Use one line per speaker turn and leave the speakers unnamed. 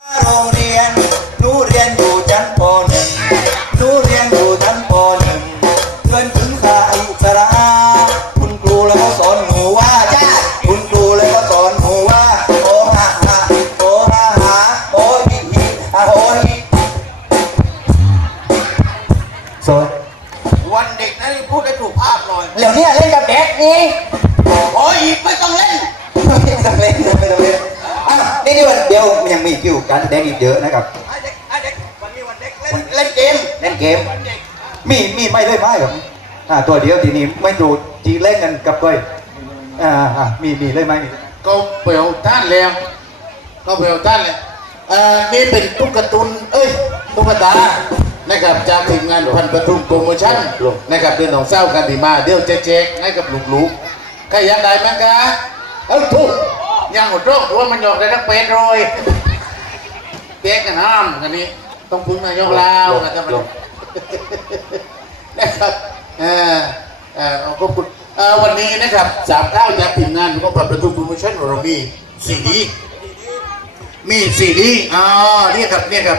โรงเรียนหนูเรียนอยู่ชั้นป .1 หนูเรียนอยู่ชั้นป .1 เพื่อนถึงข่าอิสระคุณครูแล้วก็สอนหนูว่าจ้าคุณครูแล้วก็สอนหนูว่าโอฮาฮาโอฮาฮาโอฮิฮิอะโอฮิสอนวันเด็กนะพูดได้ถูกภาพหน่อยเดี๋ยวนี้เล่นกับเด็กนี่โอ้ยไม่ต้องเล่นไม่ต้องเล่นไม่ต้องเล่นนี่วันเดียวยังมีคิวการแสดงอีกเยอะนะครับเด็กวันนี้วันเด็กเล่นเกมมีไม่ได้ไหมครับตัวเดียวทีนี้ไม่ดูจีเล่นกันกับก้อยมีเลยไหม
ก็เปลวท่านแล้วก็เปลวท่านเลยนี่เป็นตุ๊กตาตุ๊กตานะครับจากทีมงานพันประทุมโปรโมชั่นนะครับเดือนของเศร้ากันดีมาเดี๋ยวแจกให้กับลูกๆใครอยากได้มั้งกะถูกยังหัวโจกว่ามันหยอกได้ทั้งเป็นเลยแจกกันห้ามกันนี้ต้องพึ่งนายกลาวนะครับนะครับขอบคุณวันนี้นะครับ39จากทีมงานของพันประทุมโปรโมชั่นเรามีซีดีนี่ครับ